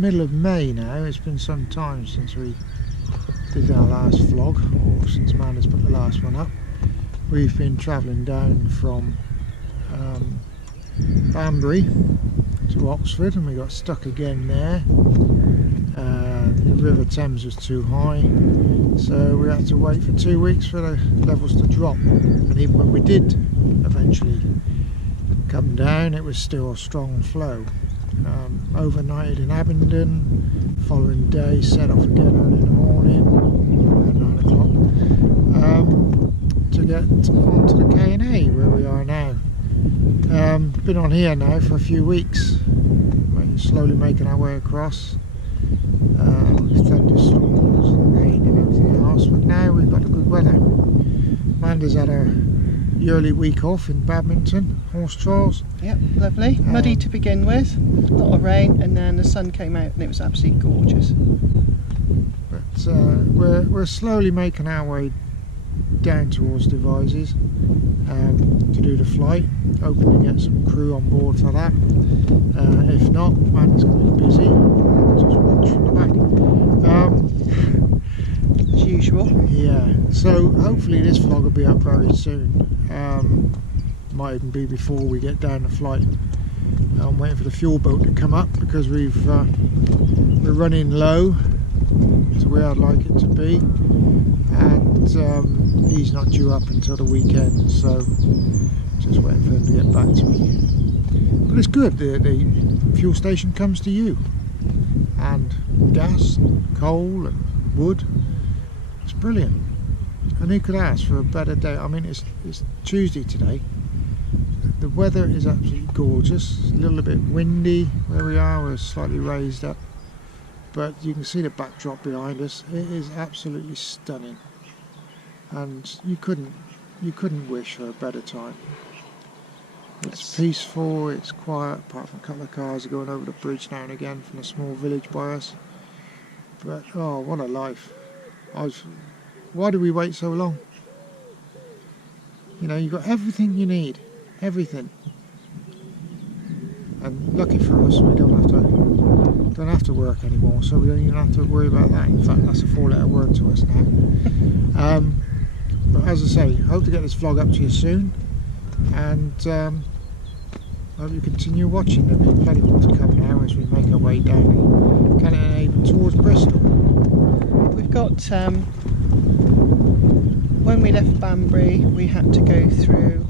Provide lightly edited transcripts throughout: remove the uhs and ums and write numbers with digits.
middle of May now. It's been some time since we did our last vlog, or since Amanda's put the last one up. We've been travelling down from Banbury to Oxford, and we got stuck again there. The River Thames was too high, so we had to wait for 2 weeks for the levels to drop. And even when we did eventually come down, it was still a strong flow. Overnighted in Abingdon, following day set off again early in the morning at 9 o'clock to get onto the K&A where we are now. Been on here now for a few weeks, slowly making our way across. Thunderstorms, rain and everything else, but now we've got the good weather. Amanda's had her yearly week off in Badminton, horse trials. Yep, lovely. Muddy to begin with, a lot of rain, and then the sun came out and it was absolutely gorgeous. But we're slowly making our way down towards Devizes to do the flight, hoping to get some crew on board for that. If not, Amanda's going to be busy. Just watch from the back. As usual. Yeah, so hopefully this vlog will be up very soon. Might even be before we get down the flight. I'm waiting for the fuel boat to come up because we're running low to where I'd like it to be, and he's not due up until the weekend, so just waiting for him to get back to me. But it's good, the fuel station comes to you, and gas and coal and wood. It's brilliant, and who could ask for a better day? I mean, it's Tuesday today. The weather is absolutely gorgeous. A little bit windy where we are. We're slightly raised up, but you can see the backdrop behind us. It is absolutely stunning, and you couldn't wish for a better time. It's peaceful, it's quiet, apart from a couple of cars going over the bridge now and again from a small village by us. But oh, what a life. Why do we wait so long? You know, you've got everything you need, everything. And lucky for us, we don't have to work anymore, so we don't even have to worry about that. In fact, that's a 4-letter word to us now. But as I say, hope to get this vlog up to you soon, and hope you continue watching. There'll be plenty more to come now as we make our way down Canada even towards Bristol. We've got, when we left Banbury, we had to go through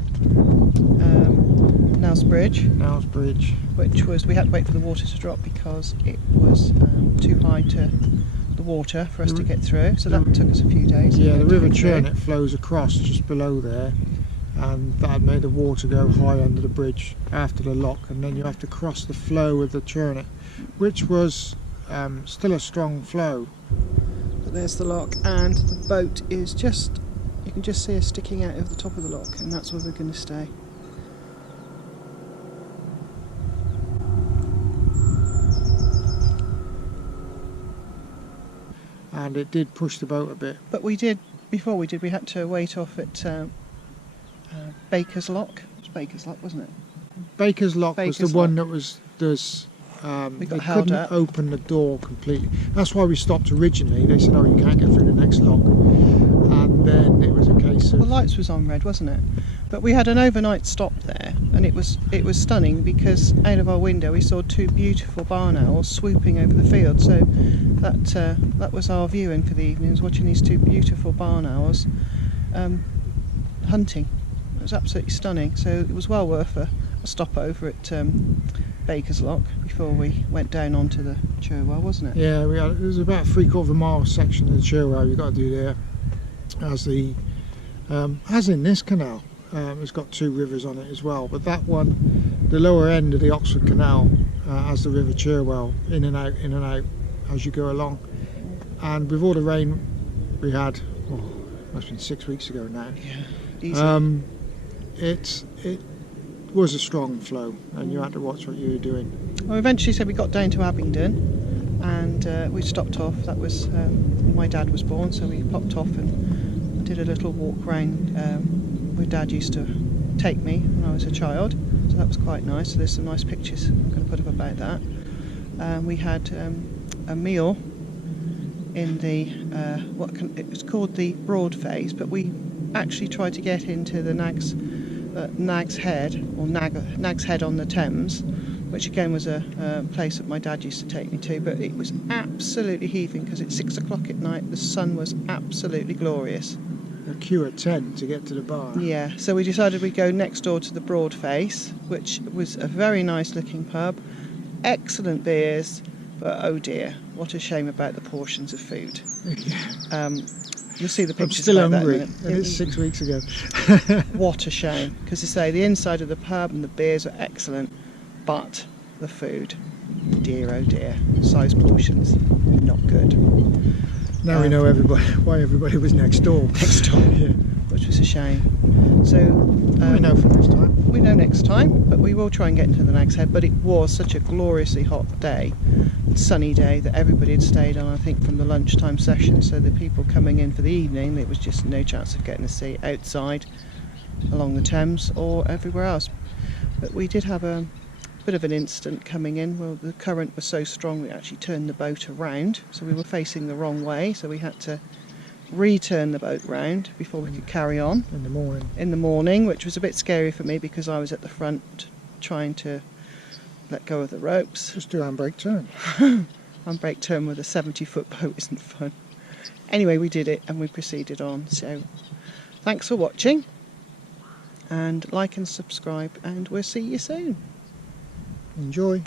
Nels Bridge. Nels Bridge. Which was, we had to wait for the water to drop because it was too high to the water for us to get through, so that took us a few days. Yeah, the River Churnet flows across just below there, and that made the water go high under the bridge after the lock, and then you have to cross the flow of the Churnet, which was still a strong flow. But there's the lock, and the boat is just, you can just see us sticking out of the top of the lock, and that's where we're going to stay. And it did push the boat a bit. But we did, before we did, we had to wait off at Baker's Lock. It was Baker's Lock, wasn't it? Baker's Lock was the one that was, they couldn't open the door completely. That's why we stopped originally. They said, oh, you can't get through the next lock. And then it was a case of... The lights was on red, wasn't it? But we had an overnight stop there, and it was stunning because out of our window we saw 2 beautiful barn owls swooping over the field. So that was our viewing for the evening, was watching these 2 beautiful barn owls hunting. It was absolutely stunning. So it was well worth a stop over at Baker's Lock before we went down onto the Cherwell, wasn't it? Yeah, it was about 3/4 of a mile section of the Cherwell you've got to do there, as in this canal. It's got 2 rivers on it as well, but that one, the lower end of the Oxford Canal, has the River Cherwell in and out as you go along. And with all the rain we had, must have been 6 weeks ago now. Yeah, it was a strong flow, and you had to watch what you were doing. Well, eventually, so we got down to Abingdon, and we stopped off. That was my dad was born, so we popped off and did a little walk round. My dad used to take me when I was a child, so that was quite nice. So there's some nice pictures I'm going to put up about that. We had a meal in the it was called the Broad Face, but we actually tried to get into the Nag's Head, or Nag's Head on the Thames, which again was a place that my dad used to take me to, but it was absolutely heaving because it's 6 o'clock at night. The sun was absolutely glorious. A queue at 10 to get to the bar. Yeah, so we decided we'd go next door to the Broad Face, which was a very nice looking pub, excellent beers, but oh dear, what a shame about the portions of food. You'll see the I'm pictures. still about hungry, that in a and minute. it's 6 weeks ago. What a shame, because I say the inside of the pub and the beers are excellent, but the food, dear oh dear, size portions, not good. Now we know why everybody was next door. Next door, Yeah. which was a shame. So We know for next time. we know next time, but we will try and get into the Nag's Head. But it was such a gloriously hot day, sunny day, that everybody had stayed on, I think, from the lunchtime session. So the people coming in for the evening, there was just no chance of getting a seat outside along the Thames or everywhere else. But we did have a bit of an incident coming in. Well, the current was so strong we actually turned the boat around, so we were facing the wrong way, so we had to return the boat round before we could carry on In the morning. in the morning, which was a bit scary for me because I was at the front trying to let go of the ropes. Just do handbrake turn. Handbrake turn with a 70-foot boat isn't fun. Anyway, we did it and we proceeded on. So thanks for watching, and like and subscribe, and we'll see you soon. Enjoy.